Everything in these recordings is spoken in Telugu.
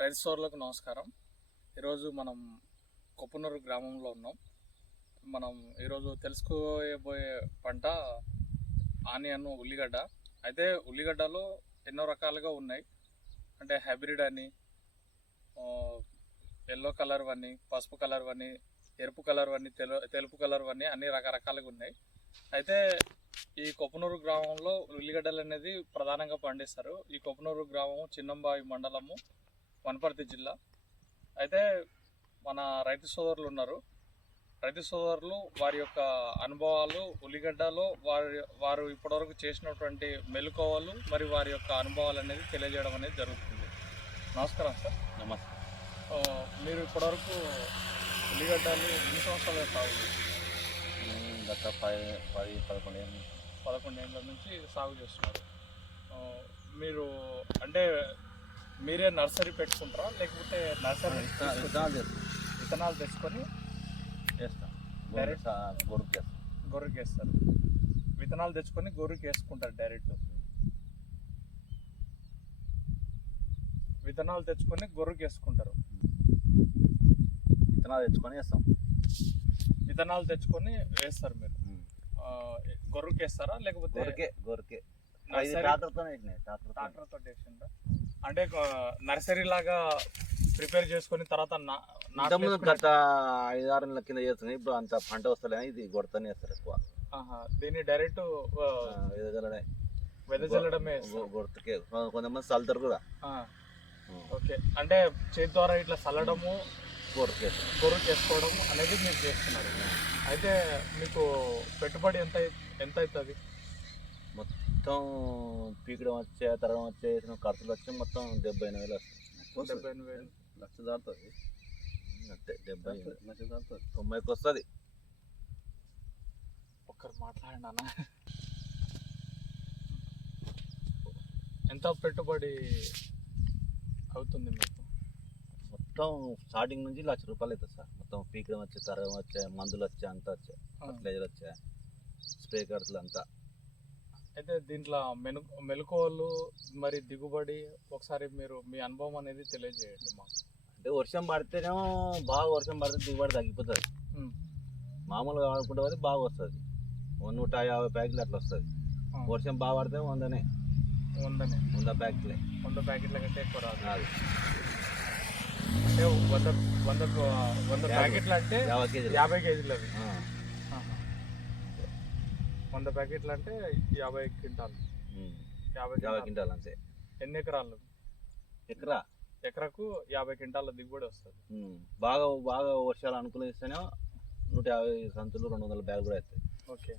రైతు సోదరులకు నమస్కారం. ఈరోజు మనం కొప్పునూరు గ్రామంలో ఉన్నాం. మనం ఈరోజు తెలుసుకోబోయే పంట ఆనియన్, ఉల్లిగడ్డ. అయితే ఉల్లిగడ్డలో ఎన్నో రకాలుగా ఉన్నాయి. అంటే హైబ్రిడ్ అని, ఎల్లో కలర్ అని, పసుపు కలర్ అని, ఎరుపు కలర్ అని, తెలుపు కలర్ అని అన్ని రకరకాలుగా ఉన్నాయి. అయితే ఈ కొప్పునూరు గ్రామంలో ఉల్లిగడ్డలు అనేది ప్రధానంగా పండిస్తారు. ఈ కొప్పునూరు గ్రామము చిన్నంబావి మండలము, వనపర్తి జిల్లా. అయితే మన రైతు సోదరులు ఉన్నారు. రైతు సోదరులు వారి యొక్క అనుభవాలు, ఉల్లిగడ్డలో వారు ఇప్పటివరకు చేసినటువంటి మెలకువలు మరి వారి యొక్క అనుభవాలు అనేది తెలియజేయడం అనేది జరుగుతుంది. నమస్కారం సార్. నమస్తే. మీరు ఇప్పటివరకు ఉల్లిగడ్డలు ఎన్ని సంవత్సరాలు సాగు చేస్తారు? గత 11 ఏళ్ళ నుంచి సాగు చేస్తున్నారు. మీరు అంటే మీరే నర్సరీ పెట్టుకుంటారా, లేకపోతే నర్సరీ విత్తనాలు తెచ్చుకొని వేస్తాం? డైరెక్ట్ గొర్రెకి వేస్తారు. విత్తనాలు తెచ్చుకొని గొర్రెకి వేసుకుంటారు డైరెక్ట్. విత్తనాలు తెచ్చుకొని గొర్రెకి వేసుకుంటారు. విత్తనాలు తెచ్చుకొని వేస్తాం. విత్తనాలు తెచ్చుకొని వేస్తారు మీరు. గొర్రెకి వేస్తారా, లేకపోతే గొర్రెకే ట్రాక్టర్తో వేసిండ్రా? అంటే నర్సరీ లాగా ప్రిపేర్ చేసుకొని తర్వాత గత 5-6 నెలల కింద చేస్తున్నాయి. ఇప్పుడు అంత పంట వస్తలే, ఇది గొడతనే వేస్తారు ఎక్కువ. దీన్ని డైరెక్ట్ వెదజల్లడమే గొడతకే. కొంతమంది చల్లుతారు కూడా. ఓకే, అంటే చేతి ద్వారా ఇట్లా చల్లడము, గొర్రెకి వేసుకోవడం అనేది మీరు చేస్తున్నారు. అయితే మీకు పెట్టుబడి ఎంత అవుతుంది? మొత్తం పీకడం వచ్చే, తరగడం వచ్చే, ఖర్చులు వచ్చి మొత్తం 70,000 వస్తుంది. 70,000 లక్ష దాటుతుంది. అంతే, 70 లక్ష దాటుతుంది. 90కి వస్తుంది. ఒక్కరు మాట్లాడినా ఎంత పెట్టుబడి అవుతుంది మీకు? మొత్తం స్టార్టింగ్ నుంచి ₹1,00,000 అవుతుంది సార్. మొత్తం పీకడం వచ్చే, తరగడం వచ్చే, మందులు వచ్చే, అంతా వచ్చాయి, ఫర్టిలైజర్ వచ్చాయి, స్ప్రే ఖర్చులు అంతా. అయితే దీంట్లో మెలకువలు మరి దిగుబడి ఒకసారి మీరు మీ అనుభవం అనేది తెలియజేయండి మాకు. అంటే వర్షం పడితేనేమో బాగా వర్షం పడితే దిగుబడి తగ్గిపోతుంది. మామూలుగా వాడుకుంటే అది బాగా వస్తుంది. 150 ప్యాకెట్లు అట్లా వస్తుంది. వర్షం బాగా పడితే 100 ప్యాకెట్లే. 100 ప్యాకెట్ల కంటే ఎక్కువ రాదు. అంటే 100 ప్యాకెట్లు అంటే 50 కేజీలు అవి. 100 ప్యాకెట్లు అంటే 50 క్వింటాలు. 50 క్వింటాలు అంతే. ఎన్ని ఎకరాలు? ఎకరకు 50 క్వింటాల దిగుబడి వస్తుంది. బాగా వర్షాలు అనుకూలిస్తేనే 150 సంచులు, 200 బ్యాగులు కూడా అవుతాయి. ఓకే,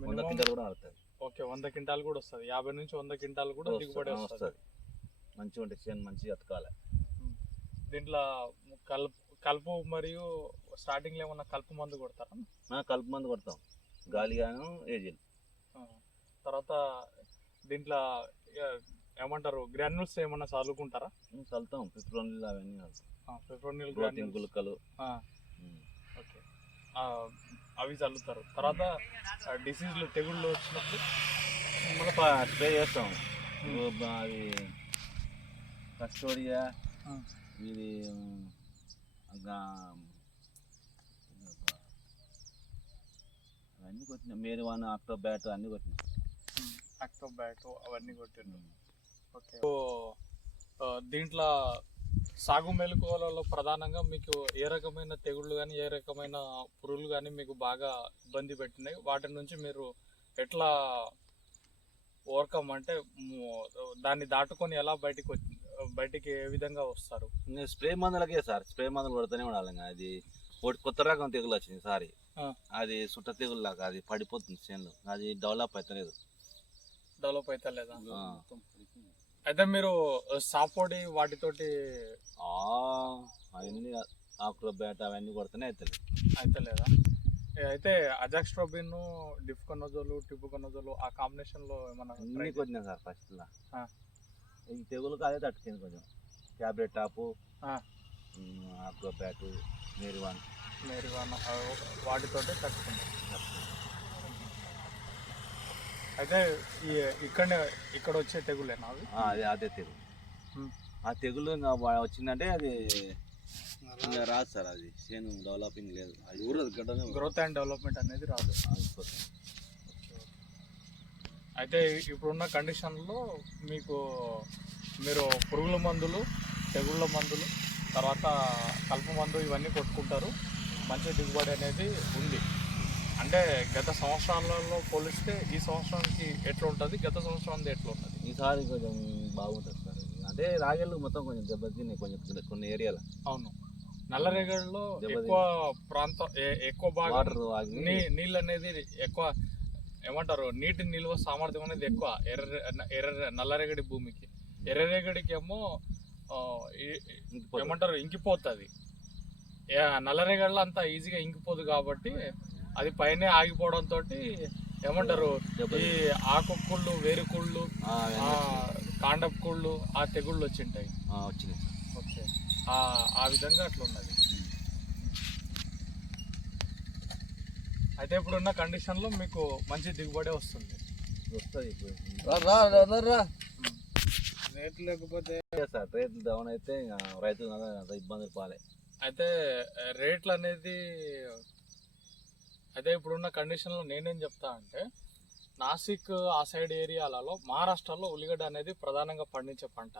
100 క్వింటాలు కూడా అవుతుంది. ఓకే, 100 క్వింటాలు కూడా వస్తుంది. 50 నుంచి 100 క్వింటాలు కూడా దిగుబడి వస్తుంది. మంచిగా ఉంటే చేను మంచిగా ఎత్తుకోవాలి. దీంట్లో కలుపు మరియు స్టార్టింగ్లో ఏమన్నా కలుపు మందు కొడతారా? కలుపు మందు కొడతాం, గాలిగాను, ఏజిల్. తర్వాత దీంట్లో ఏమంటారు, గ్రాన్యూల్స్ ఏమన్నా చల్లుకుంటారా? చల్లుతాం, పిప్రోనిల్ అవన్నీ చల్లుతాం. పిప్రోనిల్ గుళికలు. ఓకే, అవి చల్లుతారు. తర్వాత డిసీజ్లు, తెగుళ్ళు వచ్చినప్పుడు మనం స్ప్రే చేస్తాం. అది కస్టోడియా, ఇది అవన్నీ కొట్టినాం. మేరీవాన్, ఆక్టోబ్యాట్ అన్నీ కొట్టినాం. ఆక్టోబ్యాట్ అవన్నీ కొట్టినాం. ఓకే, దీంట్లో సాగు మెలకువలలో ప్రధానంగా మీకు ఏ రకమైన తెగుళ్ళు కానీ, ఏ రకమైన పురుగులు కానీ మీకు బాగా ఇబ్బంది పెట్టినాయి? వాటి నుంచి మీరు ఎట్లా ఓవర్కమ్, అంటే దాన్ని దాటుకొని ఎలా బయటికి ఏ విధంగా వస్తారు? స్ప్రే మందులకే సార్, స్ప్రే మందులు కొడుతూనే ఉండాలి. అది ఒకటి కొత్త రకం తెగులు వచ్చింది సారి. అది సుట్ట తెగులు లాగా, అది పడిపోతుంది చేనులో. అది డెవలప్ అవుతలేదు. అయితే మీరు సాపోడి వాటితోటి అవన్నీ ఆక్రోబ్యాట్ అవన్నీ కొడుతూనే అవుతలేదా? అయితే అజాక్స్ట్రోబిన్, డిఫ్కనోజోలు, టిబుకనోజోలు ఆ కాంబినేషన్లో ఏమన్నా అన్నీ కొట్టినాం సార్. ఫస్ట్లో ఈ తెగులకు అదే తట్టుకుంది కొంచెం. ట్యాబ్లెట్ టాపు, ఆక్రోబ్యాట్, మేరీవాన్ వాటితోటే తట్టుకుంటాం. అయితే ఇక్కడ వచ్చే తెగులేనా అవి? అదే తెగులు. ఆ తెగులు ఇంకా వచ్చిందంటే అది ఇంకా రాదు సార్, అది చేను డెవలపింగ్ లేదు, అది ఊరదు గడ్డనే గ్రోత్ అండ్ డెవలప్మెంట్ అనేది రాదు. ఆగిపోతుంది. అయితే ఇప్పుడున్న కండిషన్లో మీకు మీరు పురుగుల మందులు, తెగుళ్ళ మందులు, తర్వాత కలుపు మందు ఇవన్నీ కొట్టుకుంటారు. మంచి దిగుబడి అనేది ఉంది. అంటే గత సంవత్సరాలలో పోలిస్తే ఈ సంవత్సరానికి ఎట్లా ఉంటుంది, గత సంవత్సరం ఎట్లా ఉంటుంది? ఈసారి కొంచెం బాగుంటుంది సార్. అంటే రాగేళ్ళు మొత్తం కొంచెం దెబ్బతిన్నాయి కొంచెం కొన్ని ఏరియాలో. అవును, నల్లరేగడిలో ఎక్కువ ప్రాంతం, ఎక్కువ భాగం నీళ్ళు అనేది ఎక్కువ, ఏమంటారు, నీటి నిల్వ సామర్థ్యం అనేది ఎక్కువ నల్లరేగడి భూమికి. ఎర్రరేగడికి ఏమో ఏమంటారు ఇంకిపోతుంది. నల్లరేగడిలో అంత ఈజీగా ఇంకిపోదు కాబట్టి అది పైనే ఆగిపోవడంతో ఏమంటారు ఈ ఆకుకుళ్ళు, వేరుకుళ్ళు, కాండపు కుళ్ళు, ఆ తెగుళ్ళు వచ్చింటాయి. ఓకే, ఆ విధంగా అట్లా ఉన్నది. అయితే ఇప్పుడున్న కండిషన్లో మీకు మంచి దిగుబడి వస్తుంది. రేట్లు లేకపోతే సార్, రేట్లు డౌన్ అయితే రైతు ఇబ్బందులు పాలే. అయితే రేట్లు అనేది, అయితే ఇప్పుడున్న కండిషన్లో నేనేం చెప్తా అంటే, నాసిక్ ఆ సైడ్ ఏరియాలలో మహారాష్ట్రలో ఉల్లిగడ్డ అనేది ప్రధానంగా పండించే పంట.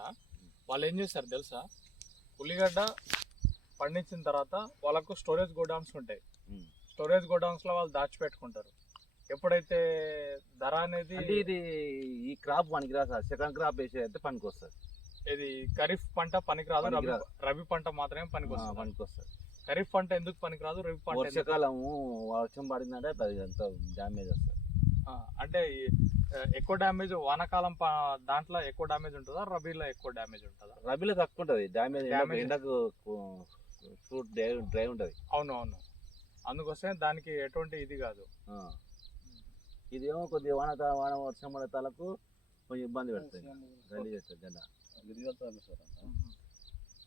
వాళ్ళు ఏం చేస్తారు తెలుసా, ఉల్లిగడ్డ పండించిన తర్వాత వాళ్ళకు స్టోరేజ్ గోడౌన్స్ ఉంటాయి. స్టోరేజ్ గోడౌన్స్లో వాళ్ళు దాచిపెట్టుకుంటారు. ఎప్పుడైతే ధర అనేది, ఇది ఈ క్రాప్ పనికిరాదు సార్, సెకండ్ క్రాప్ వేసే అయితే పనికి వస్తుంది. ఇది ఖరీఫ్ పంట పనికిరాదు, రబీ పంట మాత్రమే పనికొస్తుంది. ఖరీఫ్ పంట ఎందుకు పనికిరాదు, రబీ పంట? వర్షాకాలము వర్షం పడిందంటే అది ఎంత డ్యామేజ్ వస్తుంది. అంటే ఎక్కువ డ్యామేజ్ వానాకాలం దాంట్లో ఎక్కువ డ్యామేజ్ ఉంటుందా, రబీలో ఎక్కువ డ్యామేజ్ ఉంటుందా? రబీలో తక్కువ ఉంటుంది డ్యామేజ్, ఎండకు ఫ్రూట్ డ్రై ఉంటుంది. అవును, అందుకోసం దానికి ఎటువంటి ఇది కాదు. ఇదేమో కొద్దిగా వాన వర్షం పడే తలకు కొంచెం ఇబ్బంది పెడుతుంది.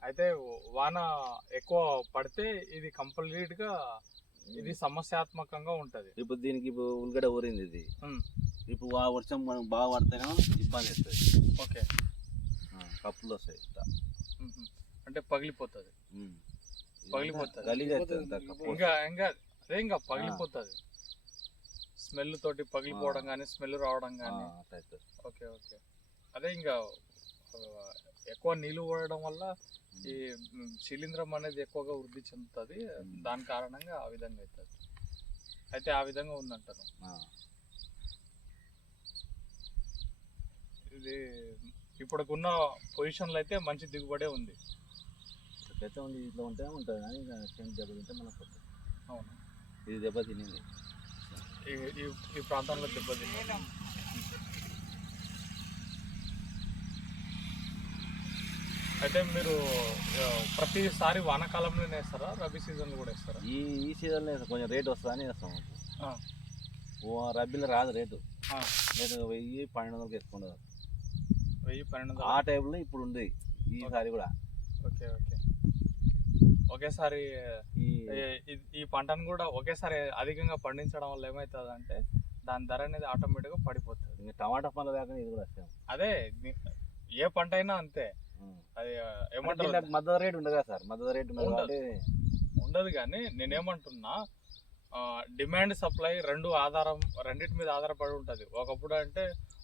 అయితే వాన ఎక్కువ పడితే ఇది కంప్లీట్గా ఇది సమస్యాత్మకంగా ఉంటుంది. ఇప్పుడు దీనికి ఉల్లిగడ్డ ఊరింది, ఇది ఇప్పుడు వర్షం మనం బాగా పడితేనే ఇబ్బంది వస్తుంది. ఓకే, కప్పులు వస్తాయి, అంటే పగిలిపోతుంది. ఇంకా పగిలిపోతుంది, స్మెల్ తోటి పగిలిపోవడం కానీ, స్మెల్ రావడం కానీ. ఓకే, అదే ఇంకా ఎక్కువ నీళ్ళు పడడం వల్ల ఈ శిలీంధ్రం అనేది ఎక్కువగా వృద్ధి చెందుతుంది. దాని కారణంగా ఆ విధంగా అవుతుంది. అయితే ఆ విధంగా ఉందంటారు. ఇది ఇప్పుడుకున్న పొజిషన్లో అయితే మంచి దిగుబడే ఉంది. ఇట్లా ఉంటే ఉంటుంది కానీ దెబ్బతింటే మనకు. అవును, ఇది దెబ్బతినింది, ఈ ప్రాంతంలో దెబ్బతింది. అయితే మీరు ప్రతిసారి వానాకాలంలోనే వేస్తారా, రబీ సీజన్లో కూడా వేస్తారా? ఈ సీజన్లో కొంచెం రేట్ వస్తుందని వేస్తాం. రబీలో రాదు రేటు, 1000-1200 వేసుకుంటారు. 1000-1200 ఆ టైంలో ఇప్పుడు ఉంది ఈసారి కూడా. ఓకే, ఒకేసారి ఈ పంటను కూడా ఒకేసారి అధికంగా పండించడం వల్ల ఏమవుతుంది అంటే దాని ధర అనేది ఆటోమేటిక్గా పడిపోతుంది. ఇంకా టమాటా పండ్ల దాకా ఇది కూడా వస్తాం. అదే ఏ పంట అయినా అంతే. అది ఏమంటారు, మద్దతు రేట్ ఉండదు కదా సార్, మద్దతు రేట్ ఉండదు. కానీ నేనేమంటున్నా, డిమాండ్ సప్లై రెండింటి మీద ఆధారపడి ఉంటుంది. ఒకప్పుడు అంటే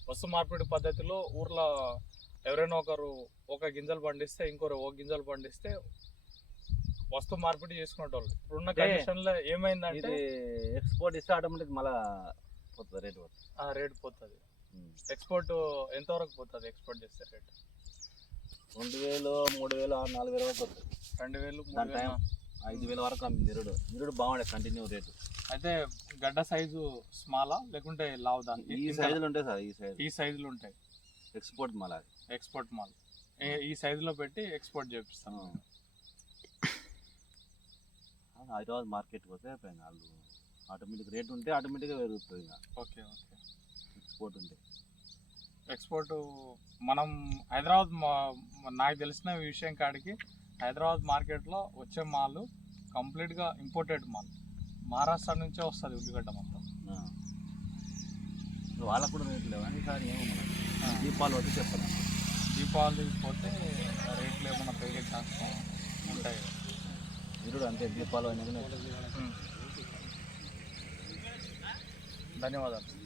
వస్తు మార్పిడి పద్ధతిలో ఊర్లో ఎవరైనా ఒకరు ఒక గింజలు పండిస్తే ఇంకొకరు ఒక గింజలు పండిస్తే వస్తు మార్పిడి చేసుకునేటోళ్ళు. ఇప్పుడున్న కండిషన్లో ఏమైందంటే ఎక్స్పోర్ట్ ఇస్తే ఆటోమేటిక్ మళ్ళీ పోతుంది, రేట్ పోతుంది. ఎక్స్పోర్ట్ ఎంతవరకు పోతుంది? ఎక్స్పోర్ట్ చేస్తే రేట్ 2000, 3000, 4000 వరకు వస్తుంది. 2000, 5000 వరకు నిరుడు బాగుండే కంటిన్యూ రేటు. అయితే గడ్డ సైజు స్మాలా లేకుంటే లావు? దానికి ఈ సైజులు ఉంటాయి సార్, ఈ సైజులు ఉంటాయి. ఎక్స్పోర్ట్ మాల్ ఈ సైజులో పెట్టి ఎక్స్పోర్ట్ చేపిస్తాం. హైదరాబాద్ మార్కెట్కి వస్తే వాళ్ళు ఆటోమేటిక్ రేట్ ఉంటే ఆటోమేటిక్గా పెరుగుతుంది. ఓకే, ఎక్స్పోర్ట్ ఉంటే ఎక్స్పోర్ట్ మనం హైదరాబాద్, నాకు తెలిసిన విషయం కాడికి హైదరాబాద్ మార్కెట్లో వచ్చే మాల్ కంప్లీట్గా ఇంపోర్టెడ్ మాల్. మహారాష్ట్ర నుంచే వస్తుంది ఉల్లిగడ్డ మొత్తం. వాళ్ళకు కూడా రేట్లు లేవు అని సార్, ఏమో దీపావళి వద్ద చెప్పాలి. దీపావళి పోతే రేట్ ఏమైనా పెరిగే ఛాన్స్ ఉంటాయి. ఇరుడు అంతే దీపాలు అనేది ధన్యవాదాలు.